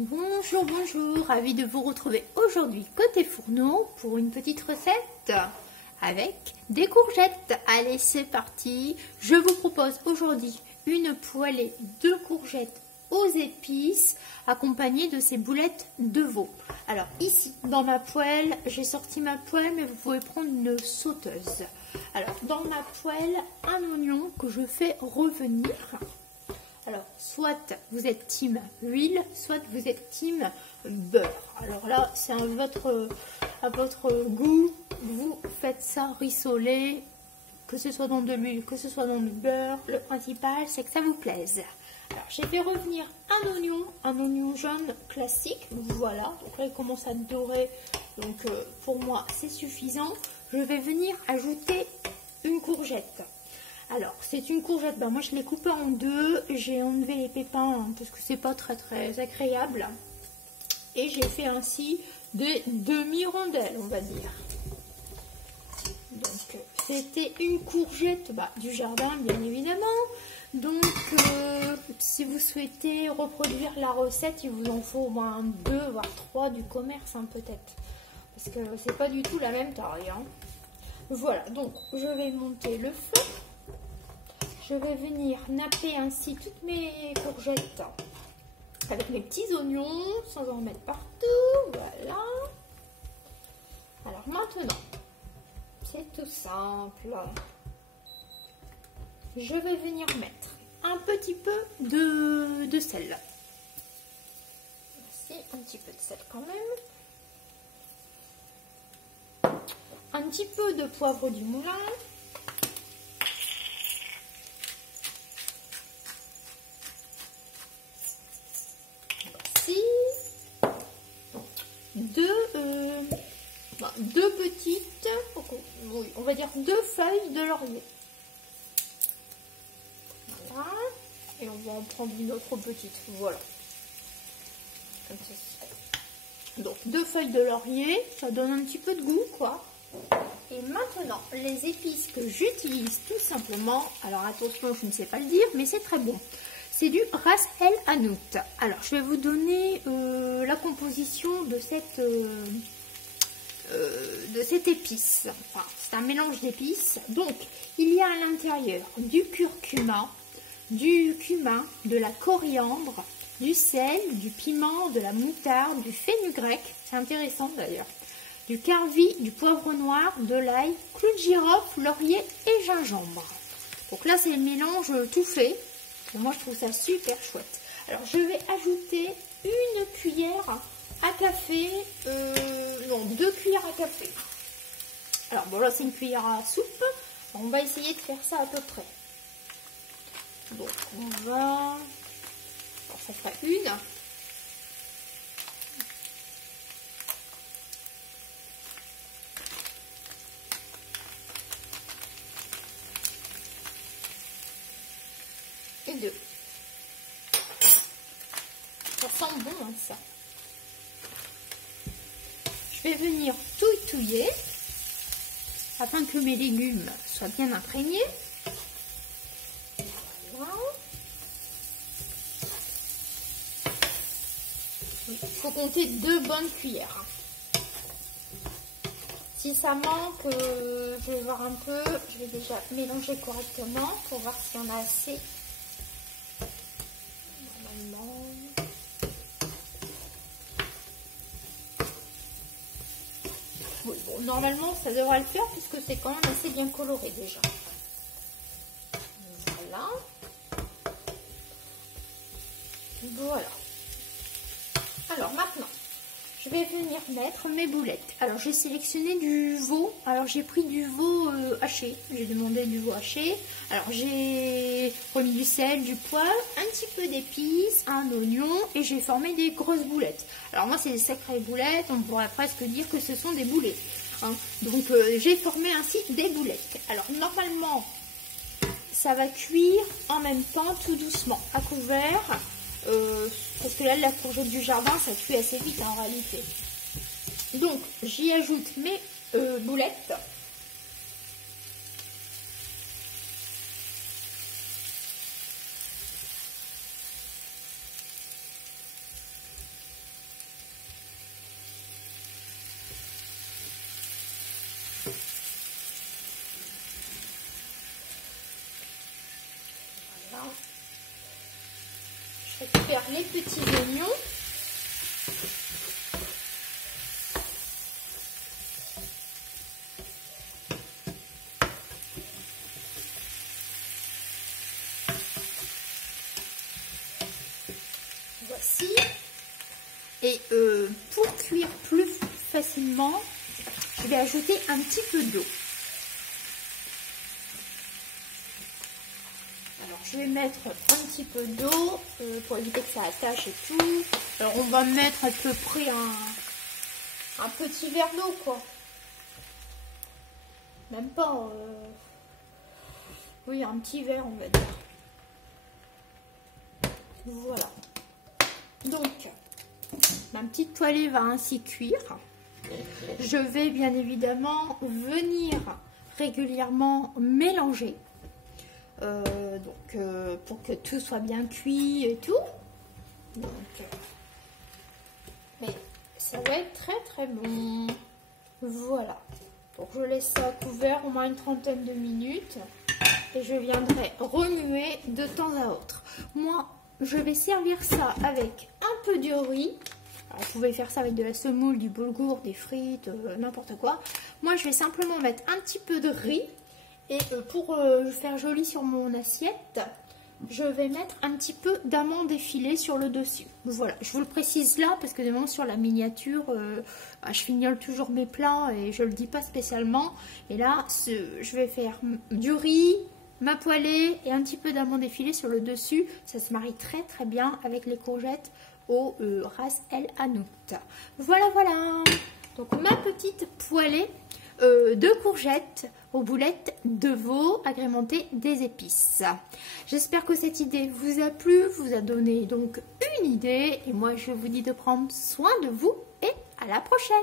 Bonjour, bonjour, ravi de vous retrouver aujourd'hui côté fourneau pour une petite recette avec des courgettes. Allez, c'est parti. Je vous propose aujourd'hui une poêlée de courgettes aux épices accompagnée de ces boulettes de veau. Alors ici, dans ma poêle, j'ai sorti ma poêle, mais vous pouvez prendre une sauteuse. Alors, dans ma poêle, un oignon que je fais revenir. Alors, soit vous êtes team huile, soit vous êtes team beurre. Alors là, c'est à votre goût. Vous faites ça rissoler, que ce soit dans de l'huile, que ce soit dans du beurre. Le principal, c'est que ça vous plaise. Alors, j'ai fait revenir un oignon jaune classique. Voilà, donc là, il commence à dorer. Donc, pour moi, c'est suffisant. Je vais venir ajouter une courgette. Alors, c'est une courgette, moi je l'ai coupée en deux, j'ai enlevé les pépins parce que c'est pas très agréable. Et j'ai fait ainsi des demi-rondelles, on va dire. Donc, c'était une courgette du jardin, bien évidemment. Donc, si vous souhaitez reproduire la recette, il vous en faut au moins 2, voire 3 du commerce, peut-être. Parce que c'est pas du tout la même taille. Voilà, donc je vais monter le feu. Je vais venir napper ainsi toutes mes courgettes avec mes petits oignons, sans en mettre partout. Voilà. Alors maintenant, c'est tout simple. Je vais venir mettre un petit peu de sel. Voici, un petit peu de sel quand même. Un petit peu de poivre du moulin. Deux petites, oui, on va dire 2 feuilles de laurier. Voilà. Et on va en prendre une autre petite. Voilà. Comme ceci. Donc 2 feuilles de laurier, ça donne un petit peu de goût, quoi. Et maintenant, les épices que j'utilise tout simplement, alors attention, je ne sais pas le dire, mais c'est très bon. C'est du Ras El Hanout. Alors, je vais vous donner la composition de cette épice. Enfin, c'est un mélange d'épices. Donc, il y a à l'intérieur du curcuma, du cumin, de la coriandre, du sel, du piment, de la moutarde, du fenugrec, c'est intéressant d'ailleurs, du carvi, du poivre noir, de l'ail, clou de girofle, laurier et gingembre. Donc là, c'est le mélange tout fait. Et moi, je trouve ça super chouette. Alors, je vais ajouter une cuillère à café, non, 2 cuillères à café. Alors, bon, là, c'est une cuillère à soupe. Alors, on va essayer de faire ça à peu près. Donc, on va... Alors, ça fera une. Et 2. Ça sent bon, ça. Je vais venir touiller afin que mes légumes soient bien imprégnés. Voilà. Il faut compter 2 bonnes cuillères. Si ça manque, je vais voir un peu. Je vais déjà mélanger correctement pour voir s'il y en a assez. Normalement. Oui, bon, normalement, ça devrait le faire puisque c'est quand même assez bien coloré déjà. Voilà. Voilà. Alors maintenant, je vais venir mettre mes boulettes. Alors j'ai sélectionné du veau. Alors j'ai pris du veau haché. J'ai demandé du veau haché. Alors j'ai remis du sel, du poivre, un petit peu d'épices, un oignon et j'ai formé des grosses boulettes. Alors moi c'est des sacrées boulettes. On pourrait presque dire que ce sont des boulets. Donc j'ai formé ainsi des boulettes. Alors normalement ça va cuire en même temps tout doucement à couvert. Parce que là, la courgette du jardin, ça cuit assez vite en réalité. Donc, j'y ajoute mes boulettes. faire les petits oignons. Voici. Et pour cuire plus facilement, je vais ajouter un petit peu d'eau. Alors je vais mettre un petit peu d'eau pour éviter que ça attache et tout. Alors on va mettre à peu près un petit verre d'eau, quoi. Même pas. Oui, un petit verre, on va dire. Voilà. Donc, ma petite poêlée va ainsi cuire. Je vais bien évidemment venir régulièrement mélanger. Pour que tout soit bien cuit et tout. Donc, mais ça va être très très bon. Voilà. Donc je laisse ça couvert au moins une trentaine de minutes. Et je viendrai remuer de temps à autre. Moi, je vais servir ça avec un peu de riz. Alors, vous pouvez faire ça avec de la semoule, du boulgour, des frites, n'importe quoi. Moi, je vais simplement mettre un petit peu de riz. Et pour faire joli sur mon assiette, je vais mettre un petit peu d'amandes effilées sur le dessus. Voilà, je vous le précise là parce que vraiment sur la miniature, je fignole toujours mes plats et je ne le dis pas spécialement. Et là, je vais faire du riz, ma poêlée et un petit peu d'amandes effilées sur le dessus. Ça se marie très très bien avec les courgettes au ras el hanout. Voilà, voilà. Donc ma petite poêlée de courgettes aux boulettes de veau agrémentées des épices. J'espère que cette idée vous a plu, vous a donné donc une idée. Et moi je vous dis de prendre soin de vous et à la prochaine.